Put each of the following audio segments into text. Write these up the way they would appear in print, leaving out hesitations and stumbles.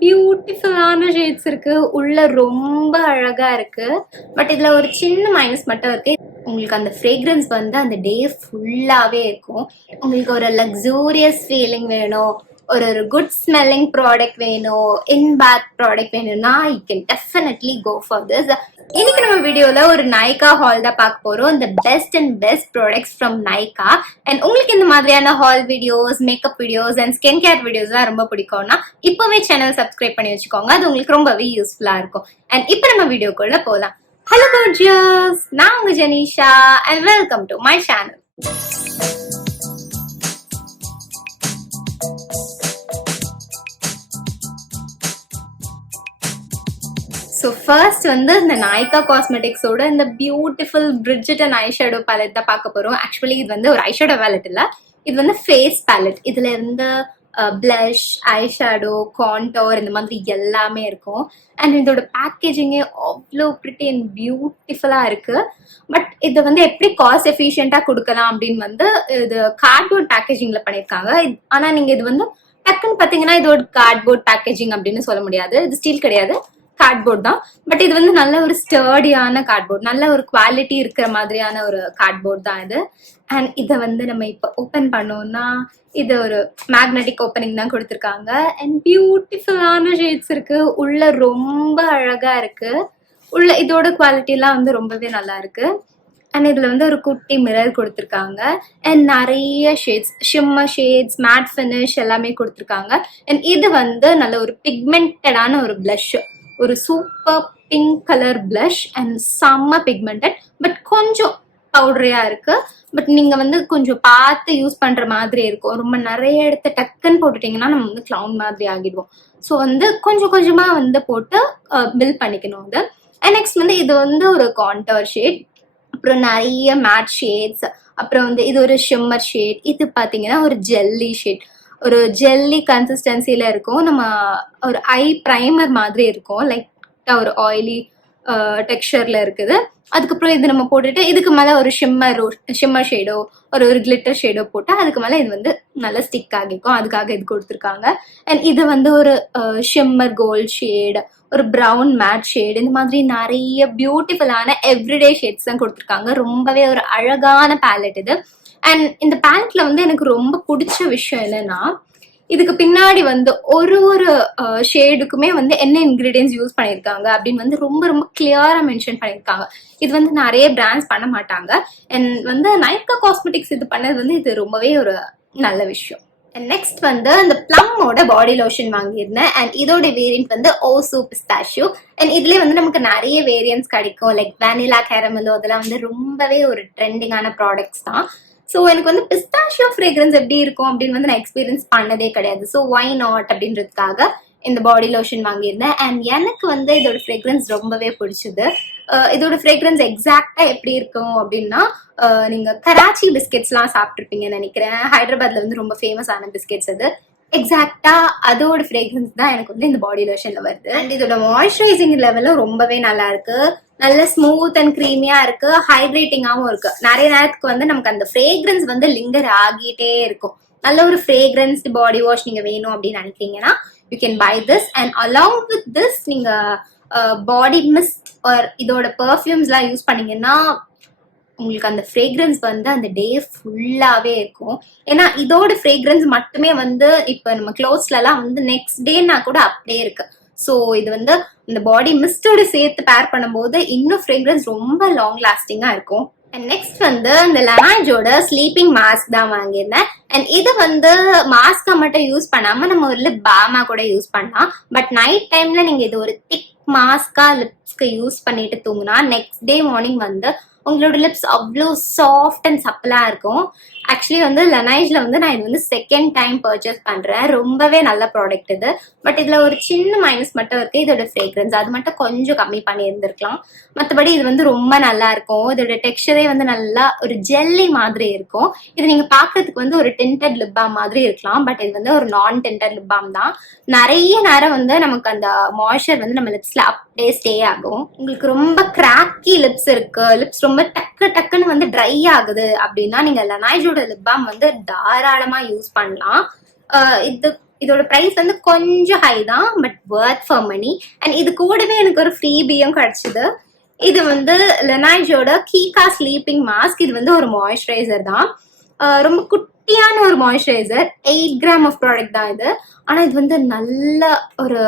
பியூட்டிஃபுல்லான ஷேட்ஸ் இருக்கு. உள்ள ரொம்ப அழகா இருக்கு. பட் இதுல ஒரு சின்ன மைனஸ் மட்டும் இருக்கு. உங்களுக்கு அந்த ஃப்ரேக்ரன்ஸ் வந்து அந்த டே ஃபுல்லாவே இருக்கும். உங்களுக்கு ஒரு லக்ஸூரியஸ் ஃபீலிங் வேணும், ஒரு குட் ஸ்மெல்லிங் ப்ராடக்ட் வேணும், இன் பேக் ப்ராடக்ட் வேணும்னா you can definitely go for this. இன்னைக்கு நம்ம வீடியோல ஒரு நைகா ஹால் தான் பார்க்க போறோம். இந்த best products from Nykaa. And உங்களுக்கு இந்த மாதிரியான hall videos, makeup videos and skin care videos தான் ரொம்ப பிடிக்கும்னா இப்பவே சேனல் சப்ஸ்கிரைப் பண்ணி வச்சுக்கோங்க. அது உங்களுக்கு ரொம்பவே யூஸ்ஃபுல்லா இருக்கும். அண்ட் இப்போ நம்ம வீடியோக்குள்ள போகலாம். ஹலோ கோர்ஜியஸ், நான் உங்க Jenisha and welcome to my channel. So first வந்து இந்த நைகா காஸ்மெட்டிக்ஸோட இந்த பியூட்டிஃபுல் பிரிட்ஜிட்டன் ஐஷேடோ பேலட் தான் பார்க்க போகிறோம். ஆக்சுவலி இது வந்து ஒரு ஐஷேடோ பேலட் இல்லை, இது வந்து ஃபேஸ் பேலட். இதில் இருந்து பிளஷ், ஐஷேடோ, கான்டோர் இந்த மாதிரி எல்லாமே இருக்கும். அண்ட் இதோட பேக்கேஜிங்கே அவ்வளோ ப்ரிட்டி அண்ட் பியூட்டிஃபுல்லாக இருக்குது. பட் இதை வந்து எப்படி காஸ்ட் எஃபிஷியண்ட்டாக கொடுக்கலாம் அப்படின்னு வந்து இது கார்ட்போர்ட் பேக்கேஜிங்கில் பண்ணியிருக்காங்க. ஆனால் நீங்கள் இது வந்து டக்குன்னு பார்த்தீங்கன்னா இது ஒரு கார்ட்போர்ட் பேக்கேஜிங் அப்படின்னு சொல்ல முடியாது. இது ஸ்டீல் கிடையாது, கார்ட்போர்ட் தான். பட் இது வந்து நல்ல ஒரு ஸ்டர்டியான கார்ட்போர்ட், நல்ல ஒரு குவாலிட்டி இருக்கிற மாதிரியான ஒரு கார்ட்போர்ட் தான் இது. அண்ட் இதை வந்து நம்ம இப்போ ஓப்பன் பண்ணோம்னா இது ஒரு மேக்னெட்டிக் ஓப்பனிங் தான் கொடுத்துருக்காங்க. அண்ட் பியூட்டிஃபுல்லான ஷேட்ஸ் இருக்கு. உள்ள ரொம்ப அழகா இருக்கு. உள்ள இதோட குவாலிட்டிலாம் வந்து ரொம்பவே நல்லா இருக்கு. அண்ட் இதில் வந்து ஒரு குட்டி மிரர் கொடுத்துருக்காங்க. அண்ட் நிறைய shades, shimmer shades, matte finish எல்லாமே கொடுத்துருக்காங்க. அண்ட் இது வந்து நல்ல ஒரு பிக்மெண்டடான ஒரு பிளஷ், ஒரு super pink colour blush and செம்ம பிக்மெண்டட். பட் கொஞ்சம் பவுடரியா இருக்கு. பட் நீங்க வந்து கொஞ்சம் பார்த்து யூஸ் பண்ற மாதிரி இருக்கும். ரொம்ப நிறைய எடுத்து டக்குன்னு போட்டுட்டீங்கன்னா நம்ம வந்து கிளவுன் மாதிரி ஆகிடுவோம். ஸோ வந்து கொஞ்சம் கொஞ்சமா வந்து போட்டு பில் பண்ணிக்கணும் அது. அண்ட் நெக்ஸ்ட் வந்து இது வந்து ஒரு கான்டோர் ஷேட், அப்புறம் நிறைய மேட் ஷேட்ஸ், அப்புறம் வந்து இது ஒரு ஷிம்மர் ஷேட். இது பார்த்தீங்கன்னா ஒரு ஜெல்லி ஷேட், ஒரு ஜெல்லி கன்சிஸ்டன்சில இருக்கும். நம்ம ஒரு ஐ ப்ரைமர் மாதிரி இருக்கும், லைட்டாக ஒரு ஆயிலி டெக்ஸ்சர்ல இருக்குது. அதுக்கப்புறம் இது நம்ம போட்டுட்டு இதுக்கு மேலே ஒரு ஷிம்மர் ஷேடோ ஒரு கிளிட்டர் ஷேடோ போட்டு அதுக்கு மேலே இது வந்து நல்லா ஸ்டிக் ஆகிக்கும். அதுக்காக இது கொடுத்துருக்காங்க. அண்ட் இது வந்து ஒரு ஷிம்மர் கோல்ட் ஷேட், ஒரு ப்ரௌன் மேட் ஷேட், இந்த மாதிரி நிறைய பியூட்டிஃபுல்லான எவ்ரிடே ஷேட்ஸ் தான் கொடுத்துருக்காங்க. ரொம்பவே ஒரு அழகான பேலட் இது. அண்ட் இந்த பேலட்ல வந்து எனக்கு ரொம்ப பிடிச்ச விஷயம் என்னன்னா, இதுக்கு பின்னாடி வந்து ஒரு ஷேடுக்குமே வந்து என்ன இன்கிரீடியன்ஸ் யூஸ் பண்ணியிருக்காங்க அப்படின்னு வந்து ரொம்ப ரொம்ப கிளியரா மென்ஷன் பண்ணியிருக்காங்க. இது வந்து நிறைய பிராண்ட்ஸ் பண்ண மாட்டாங்க. அண்ட் வந்து நைகா காஸ்மெட்டிக்ஸ் இது பண்ணது வந்து இது ரொம்பவே ஒரு நல்ல விஷயம். நெக்ஸ்ட் வந்து அந்த பிளம்மோட பாடி லோஷன் வாங்கியிருந்தேன். அண்ட் இதோட வேரியன்ட் வந்து ஓசோ பிஸ்தாஷியோ. அண்ட் இதுலேயே வந்து நமக்கு நிறைய வேரியன்ட்ஸ் கிடைக்கும், லைக் வேனிலா, கேரமலோ, அதெல்லாம் வந்து ரொம்பவே ஒரு ட்ரெண்டிங்கான ப்ராடக்ட்ஸ் தான். ஸோ எனக்கு வந்து பிஸ்தாஷியோ ஃப்ரேக்ரன்ஸ் எப்படி இருக்கும் அப்படின்னு வந்து நான் எக்ஸ்பீரியன்ஸ் பண்ணதே கிடையாது. ஸோ வை நாட் அப்படின்றதுக்காக இந்த பாடி லோஷன் வாங்கியிருந்தேன். அண்ட் எனக்கு வந்து இதோட ஃப்ரேக்ரன்ஸ் ரொம்பவே பிடிச்சது. இதோட ஃப்ரேக்ரன்ஸ் எக்ஸாக்டா எப்படி இருக்கும் அப்படின்னா, நீங்க கராச்சி பிஸ்கெட்ஸ்லாம் சாப்பிட்ருப்பீங்கன்னு நினைக்கிறேன். ஹைதராபாத்ல வந்து ரொம்ப ஃபேமஸ் ஆன பிஸ்கெட்ஸ் அது. எக்ஸாக்டா அதோட ஃப்ரேக்ரன்ஸ் தான் எனக்கு வந்து இந்த பாடி லோஷன்ல வருது. அண்ட் இதோட மாய்ஸ்சரைசிங் லெவலும் ரொம்பவே நல்லா இருக்கு. நல்ல ஸ்மூத் அண்ட் க்ரீமியா இருக்கு, ஹைட்ரேட்டிங்காகவும் இருக்கு. நிறைய நேரத்துக்கு வந்து நமக்கு அந்த ஃப்ரேக்ரன்ஸ் வந்து லிங்கர் ஆகிட்டே இருக்கும். நல்ல ஒரு ஃப்ரேக்ரன்ஸ்டு பாடி வாஷ் நீங்க வேணும் அப்படின்னு நினைக்கிறீங்கன்னா you can buy this. And along with this நீங்க பாடி மிஸ்ட் ஆர் இதோட பெர்ஃப்யூம்ஸ்லாம் யூஸ் பண்ணீங்கன்னா உங்களுக்கு அந்த ஃப்ரேக்ரன்ஸ் வந்து அந்த டே ஃபுல்லாவே இருக்கும். ஏன்னா இதோட ஃப்ரேக்ரன்ஸ் மட்டுமே வந்து இப்போ நம்ம க்ளோத்ஸ்லாம் வந்து நெக்ஸ்ட் டேனா கூட அப்படியே இருக்கு. ஸோ இது வந்து இந்த பாடி மிஸ்டோட சேர்த்து பேர் பண்ணும்போது இன்னும் ஃப்ரேக்ரன்ஸ் ரொம்ப லாங் லாஸ்டிங்கா இருக்கும். அண்ட் நெக்ஸ்ட் வந்து இந்த லனாஜோட ஸ்லீப்பிங் மாஸ்க் தான் வாங்கியிருந்தேன். அண்ட் இது வந்து மாஸ்கா மட்டும் யூஸ் பண்ணாம நம்ம ஒரு லிப் பாமா கூட யூஸ் பண்ணலாம். பட் நைட் டைம்ல நீங்க இது ஒரு திக் மாஸ்கா லிப்ஸ்க்கு யூஸ் பண்ணிட்டு தூங்கினா நெக்ஸ்ட் டே மார்னிங் வந்து உங்களோட லிப்ஸ் அவ்வளோ சாஃப்ட் அண்ட் சப்பலா இருக்கும். ஆக்சுவலி வந்து லனைஜ்ல வந்து நான் இது வந்து செகண்ட் டைம் பர்ச்சேஸ் பண்றேன். ரொம்பவே நல்ல ப்ராடக்ட் இது. பட் இதுல ஒரு சின்ன மைனஸ் மட்டும் இருக்கு, இதோட ஃப்ரேக்ரன்ஸ் அது மட்டும் கொஞ்சம் கம்மி பண்ணி இருந்திருக்கலாம். மற்றபடி இது வந்து ரொம்ப நல்லா இருக்கும். இதோட டெக்ஸ்சரே வந்து நல்லா ஒரு ஜெல்லி மாதிரி இருக்கும். இது நீங்க பாக்குறதுக்கு வந்து ஒரு டென்டட் லிப் பாம் மாதிரி இருக்கலாம். பட் இது வந்து ஒரு நான் டென்டட் லிப் பாம் தான். நிறைய நேரம் வந்து நமக்கு அந்த மாய்ஸ்சர் வந்து நம்ம லிப்ஸ்ல அப்படியே ஸ்டே ஆகும். உங்களுக்கு ரொம்ப கிராக்கி லிப்ஸ் இருக்கு, லிப்ஸ் ரொம்ப டக்குன்னு வந்து ட்ரை ஆகுது அப்படின்னா நீங்க லனைஜோட லிப் பாம் வந்து தாராளமா யூஸ் பண்ணலாம். இதோட பிரைஸ் வந்து கொஞ்சம் ஹை தான், but worth for money. And இது கூடவே எனக்கு ஒரு ஃப்ரீபியும் கிடைச்சது. இது வந்து லெனாய்ஜோட கீகா ஸ்லீப்பிங் மாஸ்க். இது வந்து ஒரு மாய்ஸ்சரைசர் தான், ரொம்ப குட்டியான ஒரு மாய்ஸ்சரைசர். 8 கிராம் ஆஃப் ப்ராடக்ட் தான் இது. ஆனா இது வந்து நல்ல ஒரு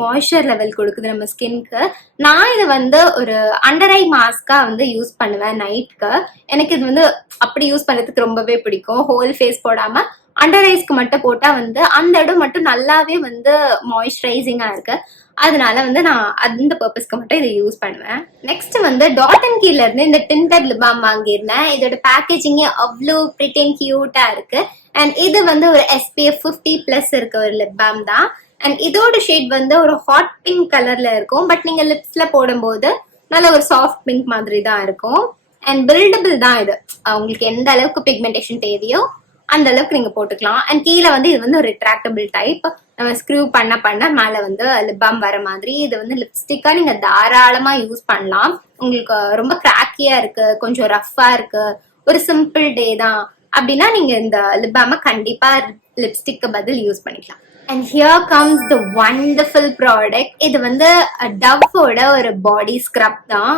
மாய்ஸ்சர் லெவல் கொடுக்குது நம்ம ஸ்கின்க்கு. நான் இது வந்து ஒரு அண்டர் ஐ மாஸ்கா வந்து யூஸ் பண்ணுவேன் நைட்க்கு. எனக்கு இது வந்து அப்படி யூஸ் பண்றதுக்கு ரொம்பவே பிடிக்கும். ஹோல் ஃபேஸ் போடாம அண்டர் ஐஸ்க்கு மட்டும் போட்டா வந்து அந்த இடம் மட்டும் நல்லாவே வந்து மாய்ஸ்சரைசிங்கா இருக்கு. அதனால வந்து நான் அந்த பர்பஸ்க்கு மட்டும் இதை யூஸ் பண்ணுவேன். நெக்ஸ்ட் வந்து டாட் அண்ட் கீல இருந்து இந்த டிண்டட் லிப் பாம் வாங்கியிருந்தேன். இதோட பேக்கேஜிங்கே அவ்வளோ பிரிட்டி அண்ட் கியூட்டா இருக்கு. அண்ட் இது வந்து ஒரு SPF 50+ இருக்க ஒரு லிப் பாம் தான். அண்ட் இதோட ஷேட் வந்து ஒரு ஹாட் பிங்க் கலர்ல இருக்கும். பட் நீங்க லிப்ஸ்ல போடும்போது நல்ல ஒரு சாஃப்ட் பிங்க் மாதிரி தான் இருக்கும். அண்ட் பில்டபிள் தான் இது. உங்களுக்கு எந்த அளவுக்கு பிக்மெண்டேஷன் தேவையோ அந்த அளவுக்கு நீங்க போட்டுக்கலாம். அண்ட் கீழே வந்து இது வந்து ஒரு ரிட்ராக்டபிள் டைப். நம்ம ஸ்க்ரூ பண்ண மேல வந்து லிப் பாம் வர மாதிரி. இது வந்து லிப்ஸ்டிக்கா நீங்க தாராளமா யூஸ் பண்ணலாம். உங்களுக்கு ரொம்ப கிராக்கியா இருக்கு, கொஞ்சம் ரஃபா இருக்கு, ஒரு சிம்பிள் டே தான் அப்படின்னா நீங்க இந்த லிப் பாம கண்டிப்பா லிப்ஸ்டிக்கு பதில் யூஸ் பண்ணிக்கலாம். And here comes the wonderful product. இது வந்து டவ்வோட ஒரு பாடி ஸ்க்ரப் தான்.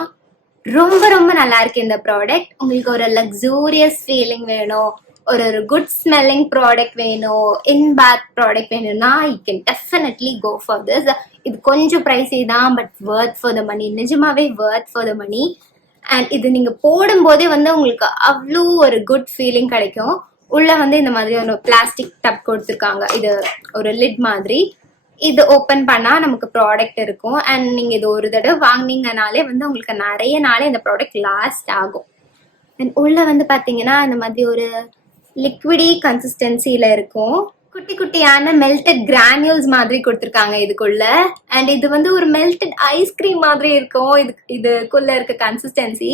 ரொம்ப ரொம்ப நல்லா இருக்கு இந்த ப்ராடக்ட். உங்களுக்கு ஒரு லக்ஸூரியஸ் ஃபீலிங் வேணும், ஒரு குட் ஸ்மெல்லிங் ப்ராடக்ட் வேணும், இன் பேக் ப்ராடக்ட் வேணும்னா you can definitely go for this. இது கொஞ்சம் ப்ரைஸி தான், பட் வர்த் ஃபார் த மணி. நிஜமாவே வர்த் ஃபார் த மணி. அண்ட் இது நீங்க போடும்போதே வந்து உங்களுக்கு அவ்வளோ ஒரு குட் ஃபீலிங் கிடைக்கும். உள்ள வந்து இந்த மாதிரி ஒரு பிளாஸ்டிக் டப் கொடுத்துருக்காங்க. இது ஒரு லிட் மாதிரி. இது ஓப்பன் பண்ணா நமக்கு ப்ராடக்ட் இருக்கும். அண்ட் நீங்க இது ஒரு தடவை வாங்கினீங்கனாலே வந்து உங்களுக்கு நிறைய நாளே இந்த ப்ராடக்ட் லாஸ்ட் ஆகும். அண்ட் உள்ள வந்து பாத்தீங்கன்னா இந்த மாதிரி ஒரு லிக்விடி கன்சிஸ்டன்சில இருக்கும். குட்டி குட்டியான மெல்டட் கிரானியூல்ஸ் மாதிரி கொடுத்துருக்காங்க இதுக்குள்ள. அண்ட் இது வந்து ஒரு மெல்டட் ஐஸ்கிரீம் மாதிரி இருக்கும் இதுக்குள்ள இருக்க கன்சிஸ்டன்சி.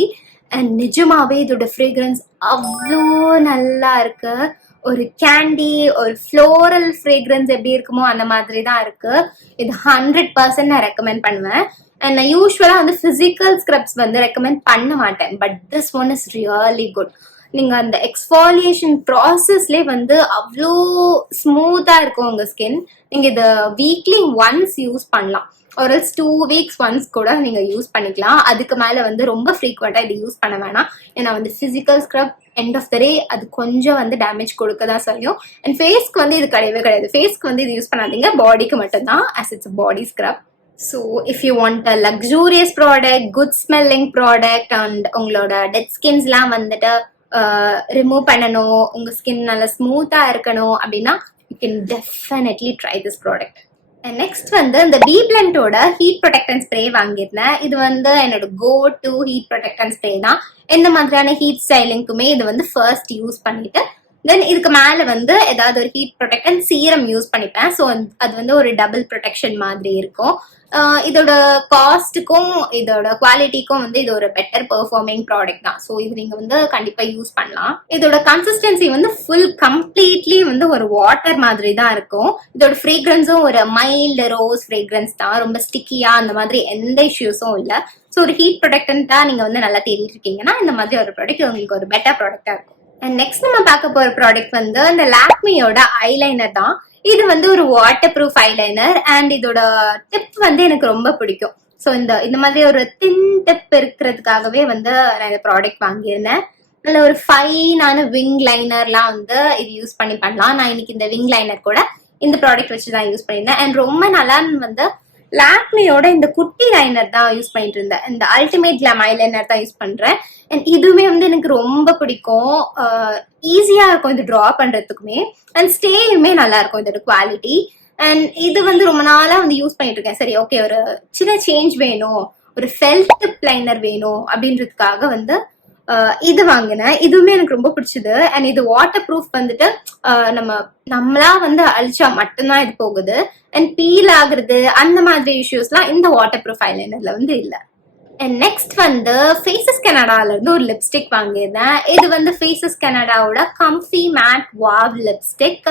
அண்ட் நிஜமாவே இதோட ஃப்ரேக்ரன்ஸ் அவ்வளோ நல்லா இருக்கு. ஒரு கேண்டி, ஒரு ஃப்ளோரல் ஃப்ரேக்ரன்ஸ் எப்படி இருக்குமோ அந்த மாதிரி தான் இருக்கு. இது 100% நான் ரெக்கமெண்ட் பண்ணுவேன். அண்ட் நான் யூஸ்வலா வந்து பிசிக்கல் ஸ்க்ரப்ஸ் வந்து ரெக்கமெண்ட் பண்ண மாட்டேன், but this one is really good. நீங்க அந்த எக்ஸ்ஃபாலியேஷன் ப்ராசஸ்லேயே வந்து அவ்வளோ ஸ்மூத்தா இருக்கும் உங்க ஸ்கின். நீங்க இதை வீக்லி ஒன்ஸ் யூஸ் பண்ணலாம், ஒரு 2 வீக்ஸ் ஒன்ஸ் கூட நீங்க யூஸ் பண்ணிக்கலாம். அதுக்கு மேல வந்து ரொம்ப ஃப்ரீக்வெண்டா இது யூஸ் பண்ண வேணாம். ஏன்னா வந்து physical scrub end of the day அது கொஞ்சம் வந்து டேமேஜ் கொடுக்க தான் செய்யும். அண்ட் ஃபேஸ்க்கு வந்து இது கிடையவே கிடையாது. ஃபேஸ்க்கு வந்து இது யூஸ் பண்ணாதீங்க, பாடிக்கு மட்டும்தான், as it's a body scrub. So if you want a luxurious product, good smelling product, and உங்களோட டெட் ஸ்கின்ஸ்லாம் வந்துட்டு ரிமூவ் பண்ணணும், உங்க ஸ்கின் நல்லா ஸ்மூத்தா இருக்கணும் அப்படின்னா you can definitely try this product. Next வந்து இந்த பி பிளண்டோட ஹீட் ப்ரொடெக்டன்ட் ஸ்ப்ரே வாங்கியிருந்தேன். இது வந்து என்னோட go to heat protectant spray தான். எந்த மாதிரியான ஹீட் ஸ்டைலிங்குமே இது வந்து ஃபர்ஸ்ட் யூஸ் பண்ணிட்டு தென் இதுக்கு மேல வந்து ஏதாவது ஒரு ஹீட் ப்ரொடெக்டன்ட் சீரம் யூஸ் பண்ணிப்பேன். ஸோ அது வந்து ஒரு டபுள் ப்ரொடெக்ஷன் மாதிரி இருக்கும். இதோட காஸ்ட்டுக்கும் இதோட குவாலிட்டிக்கும் வந்து இது ஒரு பெட்டர் பெர்ஃபார்மிங் ப்ராடக்ட் தான். ஸோ இது நீங்க வந்து கண்டிப்பா யூஸ் பண்ணலாம். இதோட கன்சிஸ்டன்சி வந்து ஃபுல் கம்ப்ளீட்லி வந்து ஒரு வாட்டர் மாதிரி தான் இருக்கும். இதோட ஃப்ரேக்ரன்ஸும் ஒரு மைல்டு ரோஸ் ஃப்ரேக்ரன்ஸ் தான், ரொம்ப ஸ்டிக்கியா அந்த மாதிரி எந்த இஷ்யூஸும் இல்லை. ஸோ ஒரு ஹீட் ப்ரொடெக்டன்ட்டா நீங்க வந்து நல்லா தேடிட்டு இருக்கீங்கன்னா இந்த மாதிரி ஒரு ப்ராடக்ட் உங்களுக்கு ஒரு பெட்டர் ப்ராடக்டா இருக்கும். அண்ட் நெக்ஸ்ட் நம்ம பார்க்க போற ப்ராடக்ட் வந்து இந்த லாக்மியோட ஐலைனர் தான். இது வந்து ஒரு வாட்டர் ப்ரூஃப் ஐலைனர். அண்ட் இதோட டிப் வந்து எனக்கு ரொம்ப பிடிக்கும். ஸோ இந்த மாதிரி ஒரு தின் டிப் இருக்கிறதுக்காகவே வந்து நான் இந்த ப்ராடக்ட் வாங்கியிருந்தேன். நல்ல ஒரு ஃபைனான விங் லைனர்லாம் வந்து இது யூஸ் பண்ணலாம். நான் இன்னைக்கு இந்த விங் லைனர் கூட இந்த ப்ராடக்ட் வச்சு தான் யூஸ் பண்ணியிருந்தேன். அண்ட் ரொம்ப நல்லா வந்து லாக்மியோட இந்த குட்டி லைனர் தான் யூஸ் பண்ணிட்டு இருந்தேன். இந்த அல்டிமேட் கிளாம் ஐலைனர் தான் யூஸ் பண்றேன். அண்ட் இதுவுமே வந்து எனக்கு ரொம்ப பிடிக்கும். ஈஸியா இருக்கும் இது ட்ரா பண்றதுக்குமே. அண்ட் ஸ்டேயுமே நல்லா இருக்கும் இதோட குவாலிட்டி. அண்ட் இது வந்து ரொம்ப நாளா வந்து யூஸ் பண்ணிட்டு இருக்கேன். சரி, ஓகே, ஒரு சின்ன சேஞ்ச் வேணும், ஒரு ஃபெல்ட் டிப் லைனர் வேணும் அப்படின்றதுக்காக வந்து இது வாங்கினேன். இதுவுமே எனக்கு ரொம்ப பிடிச்சது. அண்ட் இது வாட்டர் ப்ரூஃப் வந்துட்டு நம்மளா வந்து அழிச்சா மட்டும்தான் இது போகுது. அண்ட் பீல் ஆகுறது அந்த மாதிரி இஷ்யூஸ்லாம் இந்த வாட்டர் ப்ரூஃப் ஐலைனர்ல வந்து இல்லை. அண்ட் நெக்ஸ்ட் வந்து ஃபேஸஸ் கனடால இருந்து ஒரு லிப்ஸ்டிக் வாங்கியிருந்தேன். இது வந்து ஃபேஸஸ் கனடாவோட கம்ஃபி மேட் வாவ் லிப்ஸ்டிக்.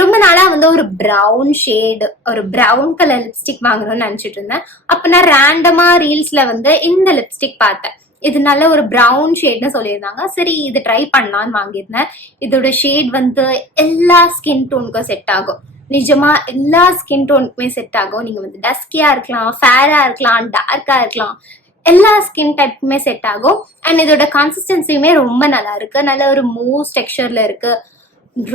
ரொம்ப நாளா வந்து ஒரு ப்ரௌன் ஷேடு, ஒரு ப்ரௌன் கலர் லிப்ஸ்டிக் வாங்கணும்னு நினைச்சிட்டு இருந்தேன். அப்ப நான் ரேண்டமா ரீல்ஸ்ல வந்து இந்த லிப்ஸ்டிக் பார்த்தேன். இது நல்ல ஒரு ப்ரௌன் ஷேட்னு சொல்லியிருந்தாங்க. சரி, இது ட்ரை பண்ணலான்னு வாங்கியிருந்தேன். இதோட ஷேட் வந்து எல்லா ஸ்கின் டோனுக்கும் செட் ஆகும். நிஜமா எல்லா ஸ்கின் டோனுக்குமே செட் ஆகும். நீங்க வந்து டஸ்கியா இருக்கலாம், ஃபேரா இருக்கலாம், டார்க்கா இருக்கலாம், எல்லா ஸ்கின் டைப்புக்குமே செட் ஆகும். அண்ட் இதோட கன்சிஸ்டன்சியுமே ரொம்ப நல்லா இருக்கு. நல்ல ஒரு மூஸ் டெக்ஸ்சர்ல இருக்கு.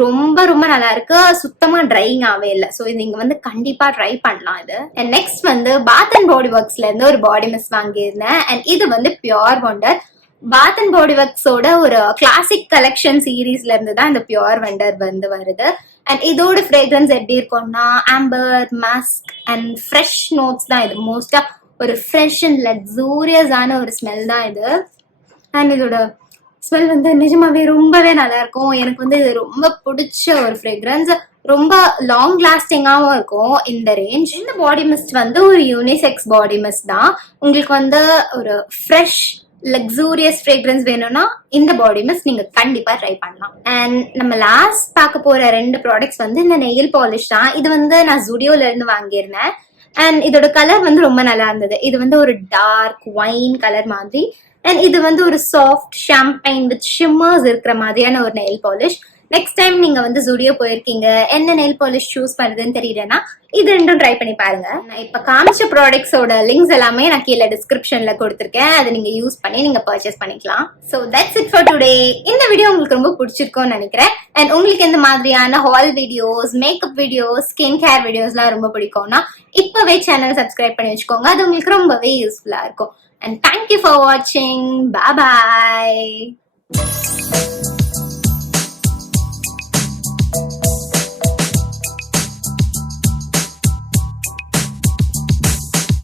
ரொம்ப ரொம்ப நல்லா இருக்கு. சுத்தமா ட்ரைங் ஆவே இல்லை. ஸோ இது நீங்க வந்து கண்டிப்பா ட்ரை பண்ணலாம் இது. அண்ட் நெக்ஸ்ட் வந்து பாத் அண்ட் பாடி ஒர்க்ஸ்ல இருந்து ஒரு பாடி மிஸ்ட் வாங்கியிருந்தேன். அண்ட் இது வந்து pure wonder. Bath and body ஒர்க்ஸோட ஒரு கிளாசிக் கலெக்ஷன் சீரீஸ்ல இருந்து தான் இந்த பியோர் வண்டர் வந்து வருது. அண்ட் இதோட ஃப்ரேக்ரன்ஸ் எப்படி இருக்கும்னா Amber, Musk and fresh notes தான் இது. மோஸ்டா ஒரு ஃப்ரெஷ் அண்ட் லக்ஸூரியஸான ஒரு ஸ்மெல் தான் இது. அண்ட் இதோட ஸ்மெல் வந்து நிஜமாவே ரொம்பவே நல்லா இருக்கும். எனக்கு வந்து இது ரொம்ப பிடிச்ச ஒரு ஃப்ரேக்ரன்ஸ். ரொம்ப லாங் லாஸ்டிங்காகவும் இருக்கும் இந்த ரேஞ்ச். இந்த பாடி மிஸ்ட் வந்து ஒரு யூனிசெக்ஸ் பாடி மிஸ்ட் தான். உங்களுக்கு வந்து ஒரு ஃப்ரெஷ் லக்ஸூரியஸ் ஃப்ரேக்ரன்ஸ் வேணும்னா இந்த பாடி மிஸ்ட் நீங்க கண்டிப்பா ட்ரை பண்ணலாம். அண்ட் நம்ம லாஸ்ட் பார்க்க போற 2 ப்ராடக்ட்ஸ் வந்து இந்த நெயில் பாலிஷ் தான். இது வந்து நான் ஜூடியோல இருந்து வாங்கியிருந்தேன். அண்ட் இதோட கலர் வந்து ரொம்ப நல்லா இருந்தது. இது வந்து ஒரு டார்க் ஒயின் கலர் மாதிரி. அண்ட் இது வந்து ஒரு சாஃப்ட் ஷாம்பைன் வித் ஷிம்மர்ஸ் இருக்கிற மாதிரியான ஒரு நெயில் பாலிஷ். நெக்ஸ்ட் டைம் நீங்க வந்து ஜூடியோ போயிருக்கீங்க, என்ன நெயில் பாலிஷ் சூஸ் பண்றதுன்னு தெரியலன்னா இது ரெண்டும் ட்ரை பண்ணி பாருங்க. நான் இப்ப காமிச்ச ப்ராடக்ட்ஸோட லிங்க்ஸ் எல்லாமே நான் கீழே டிஸ்கிரிப்ஷன்ல கொடுத்துருக்கேன். அதை நீங்க யூஸ் பண்ணி நீங்க பர்ச்சேஸ் பண்ணிக்கலாம். So that's it for today. இந்த வீடியோ உங்களுக்கு ரொம்ப பிடிச்சிருக்கும்னு நினைக்கிறேன். அண்ட் உங்களுக்கு இந்த மாதிரியான hall videos, makeup videos, skin care வீடியோஸ்லாம் ரொம்ப பிடிக்கும்னா இப்பவே சேனல் சப்ஸ்கிரைப் பண்ணி வச்சுக்கோங்க. அது உங்களுக்கு ரொம்பவே யூஸ்ஃபுல்லா இருக்கும். And thank you for watching. Bye bye.